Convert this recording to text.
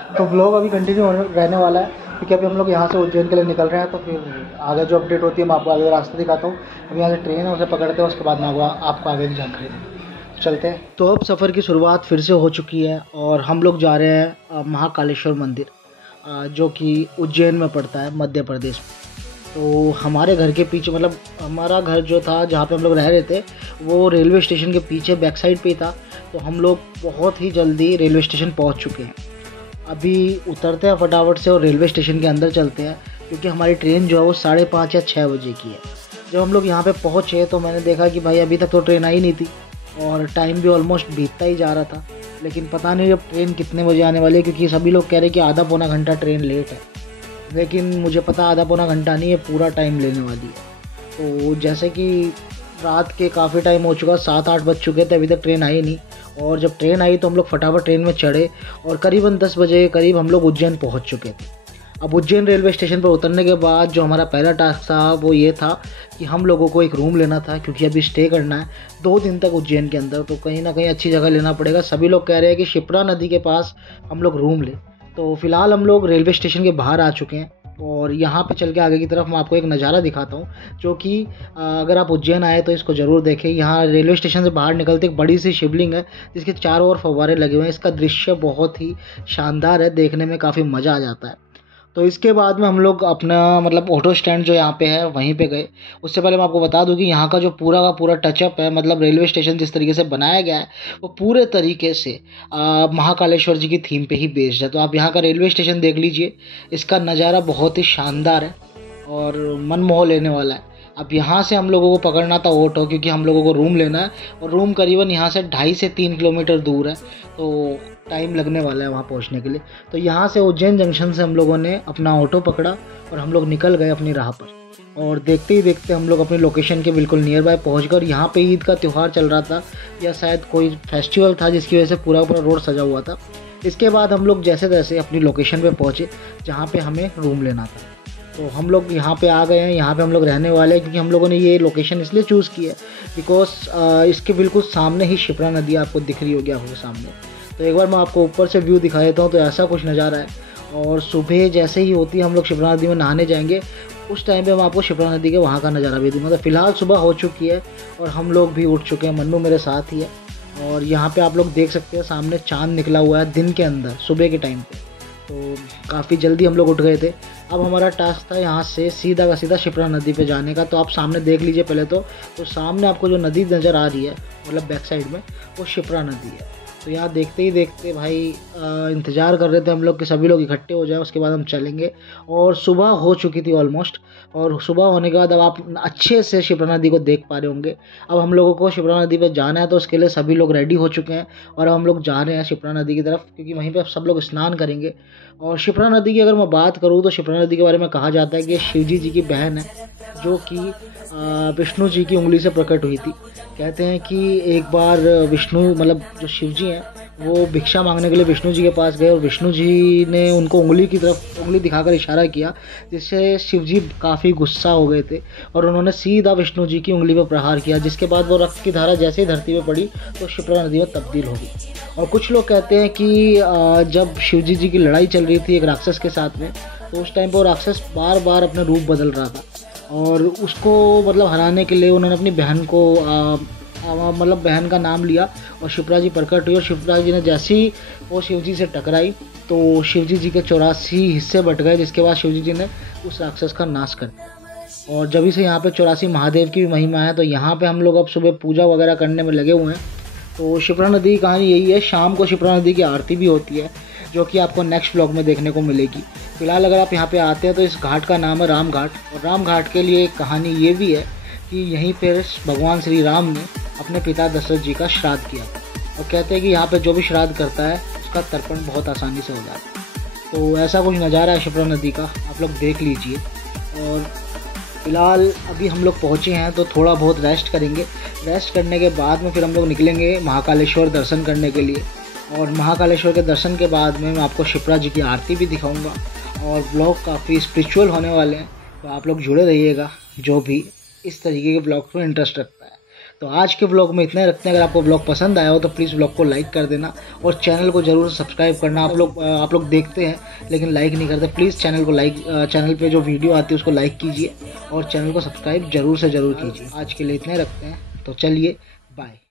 तो ब्लॉग अभी कंटिन्यू रहने वाला है क्योंकि अभी हम लोग यहाँ से उज्जैन के लिए निकल रहे हैं। तो फिर आगे जो अपडेट होती है मैं आपको आगे रास्ता दिखाता हूँ। अभी यहाँ से ट्रेन है, उसे पकड़ते हैं, उसके बाद मैं आपको आगे की जानकारी दूँ। चलते हैं। तो अब सफ़र की शुरुआत फिर से हो चुकी है और हम लोग जा रहे हैं महाकालेश्वर मंदिर, जो कि उज्जैन में पड़ता है, मध्य प्रदेश में। तो हमारे घर के पीछे, मतलब हमारा घर जो था जहाँ पे हम लोग रह रहे थे, वो रेलवे स्टेशन के पीछे बैक साइड पे ही था। तो हम लोग बहुत ही जल्दी रेलवे स्टेशन पहुँच चुके हैं। अभी उतरते हैं फटाफट से और रेलवे स्टेशन के अंदर चलते हैं क्योंकि हमारी ट्रेन जो है वो 5:30 या 6 बजे की है। जब हम लोग यहाँ पे पहुँचे तो मैंने देखा कि भाई अभी तक तो ट्रेन आई नहीं थी और टाइम भी ऑलमोस्ट बीतता ही जा रहा था। लेकिन पता नहीं अब ट्रेन कितने बजे आने वाली है, क्योंकि सभी लोग कह रहे हैं कि आधा पौना घंटा ट्रेन लेट है। लेकिन मुझे पता आधा पौना घंटा नहीं है, पूरा टाइम लेने वाली है। तो जैसे कि रात के काफ़ी टाइम हो चुका, 7-8 बज चुके थे, अभी तक ट्रेन आई नहीं। और जब ट्रेन आई तो हम लोग फटाफट ट्रेन में चढ़े और करीबन 10 बजे के करीब हम लोग उज्जैन पहुंच चुके थे। अब उज्जैन रेलवे स्टेशन पर उतरने के बाद जो हमारा पहला टास्क था वो ये था कि हम लोगों को एक रूम लेना था, क्योंकि अभी स्टे करना है 2 दिन तक उज्जैन के अंदर। तो कहीं ना कहीं अच्छी जगह लेना पड़ेगा। सभी लोग कह रहे हैं कि शिप्रा नदी के पास हम लोग रूम लें। तो फ़िलहाल हम लोग रेलवे स्टेशन के बाहर आ चुके हैं और यहाँ पे चल के आगे की तरफ मैं आपको एक नज़ारा दिखाता हूँ, जो कि अगर आप उज्जैन आए तो इसको ज़रूर देखें। यहाँ रेलवे स्टेशन से बाहर निकलते एक बड़ी सी शिवलिंग है जिसके चारों ओर फव्वारे लगे हुए हैं। इसका दृश्य बहुत ही शानदार है, देखने में काफ़ी मज़ा आ जाता है। तो इसके बाद में हम लोग अपना मतलब ऑटो स्टैंड जो यहाँ पे है वहीं पे गए। उससे पहले मैं आपको बता दूं कि यहाँ का जो पूरा का पूरा टचअप है, मतलब रेलवे स्टेशन जिस तरीके से बनाया गया है वो पूरे तरीके से महाकालेश्वर जी की थीम पे ही बेस्ड है। तो आप यहाँ का रेलवे स्टेशन देख लीजिए, इसका नज़ारा बहुत ही शानदार है और मन मोह लेने वाला है। अब यहाँ से हम लोगों को पकड़ना था ऑटो, क्योंकि हम लोगों को रूम लेना है और रूम करीबन यहाँ से 2.5 से 3 किलोमीटर दूर है। तो टाइम लगने वाला है वहाँ पहुँचने के लिए। तो यहाँ से उज्जैन जंक्शन से हम लोगों ने अपना ऑटो पकड़ा और हम लोग निकल गए अपनी राह पर। और देखते ही देखते हम लोग अपनी लोकेशन के बिल्कुल नियर बाय पहुँच गए। यहाँ पे ईद का त्यौहार चल रहा था या शायद कोई फेस्टिवल था जिसकी वजह से पूरा पूरा रोड सजा हुआ था। इसके बाद हम लोग जैसे तैसे अपनी लोकेशन पे पहुँचे जहाँ पे हमें रूम लेना था। तो हम लोग यहाँ पे आ गए हैं। यहाँ पे हम लोग रहने वाले हैं क्योंकि हम लोगों ने ये लोकेशन इसलिए चूज़ की है बिकॉज इसके बिल्कुल सामने ही शिप्रा नदी आपको दिख रही होगी आपके सामने। तो एक बार मैं आपको ऊपर से व्यू दिखा देता हूँ। तो ऐसा कुछ नज़ारा है और सुबह जैसे ही होती है हम लोग शिप्रा नदी में नहाने जाएंगे, उस टाइम पे मैं आपको शिप्रा नदी के वहाँ का नज़ारा भी दूँगा। तो फिलहाल सुबह हो चुकी है और हम लोग भी उठ चुके हैं। मन्नू मेरे साथ ही है और यहाँ पे आप लोग देख सकते हैं सामने चाँद निकला हुआ है दिन के अंदर सुबह के टाइम पे। तो काफ़ी जल्दी हम लोग उठ गए थे। अब हमारा टास्क था यहाँ से सीधा का सीधा शिप्रा नदी पे जाने का। तो आप सामने देख लीजिए पहले तो सामने आपको जो नदी नज़र आ रही है मतलब बैक साइड में, वो शिप्रा नदी है। तो यहाँ देखते ही देखते भाई इंतज़ार कर रहे थे हम लोग कि सभी लोग इकट्ठे हो जाए, उसके बाद हम चलेंगे। और सुबह हो चुकी थी ऑलमोस्ट, और सुबह होने के बाद अब आप अच्छे से शिप्रा नदी को देख पा रहे होंगे। अब हम लोगों को शिप्रा नदी पे जाना है, तो उसके लिए सभी लोग रेडी हो चुके हैं और अब हम लोग जा रहे हैं शिप्रा नदी की तरफ, क्योंकि वहीं पे सब लोग स्नान करेंगे। और शिप्रा नदी की अगर मैं बात करूँ तो शिप्रा नदी के बारे में कहा जाता है कि शिवजी जी की बहन है, जो कि विष्णु जी की उंगली से प्रकट हुई थी। कहते हैं कि एक बार विष्णु मतलब जो शिव जी हैं वो भिक्षा मांगने के लिए विष्णु जी के पास गए और विष्णु जी ने उनको उंगली की तरफ उंगली दिखाकर इशारा किया, जिससे शिव जी काफ़ी गुस्सा हो गए थे और उन्होंने सीधा विष्णु जी की उंगली पर प्रहार किया, जिसके बाद वो रक्त की धारा जैसे ही धरती पर पड़ी तो शिप्रा नदी में तब्दील हो गई। और कुछ लोग कहते हैं कि जब शिव जी की लड़ाई चल रही थी एक राक्षस के साथ में, तो उस टाइम पर वो राक्षस बार बार अपना रूप बदल रहा था और उसको मतलब हराने के लिए उन्होंने अपनी बहन को मतलब बहन का नाम लिया और शिप्रा जी प्रकट हुई। और शिप्रा जी ने जैसे ही वो शिवजी से टकराई तो शिवजी जी के 84 हिस्से बट गए, जिसके बाद शिवजी जी ने उस राक्षस का नाश कर दिया। और जब से यहाँ पे 84 महादेव की भी महिमा है। तो यहाँ पे हम लोग अब सुबह पूजा वगैरह करने में लगे हुए हैं। तो शिप्रा नदी की कहानी यही है। शाम को शिप्रा नदी की आरती भी होती है, जो कि आपको नेक्स्ट ब्लॉग में देखने को मिलेगी। फिलहाल अगर आप यहाँ पे आते हैं तो इस घाट का नाम है राम घाट। और राम घाट के लिए एक कहानी ये भी है कि यहीं पर भगवान श्री राम ने अपने पिता दशरथ जी का श्राद्ध किया और कहते हैं कि यहाँ पे जो भी श्राद्ध करता है उसका तर्पण बहुत आसानी से हो जाता है। तो ऐसा कुछ नज़ारा है शिप्रा नदी का, आप लोग देख लीजिए। और फिलहाल अभी हम लोग पहुँचे हैं तो थोड़ा बहुत रेस्ट करेंगे। रेस्ट करने के बाद में फिर हम लोग निकलेंगे महाकालेश्वर दर्शन करने के लिए। और महाकालेश्वर के दर्शन के बाद में मैं आपको शिप्रा जी की आरती भी दिखाऊंगा और ब्लॉग काफ़ी स्पिरिचुअल होने वाले हैं। तो आप लोग जुड़े रहिएगा जो भी इस तरीके के ब्लॉग में इंटरेस्ट रखता है। तो आज के ब्लॉग में इतना ही रखते हैं। अगर आपको ब्लॉग पसंद आया हो तो प्लीज़ ब्लॉग को लाइक कर देना और चैनल को ज़रूर सब्सक्राइब करना। आप लोग देखते हैं लेकिन लाइक नहीं करते। प्लीज़ चैनल को चैनल पे जो वीडियो आती है उसको लाइक कीजिए और चैनल को सब्सक्राइब ज़रूर से ज़रूर कीजिए। आज के लिए इतना ही रखते हैं, तो चलिए बाय।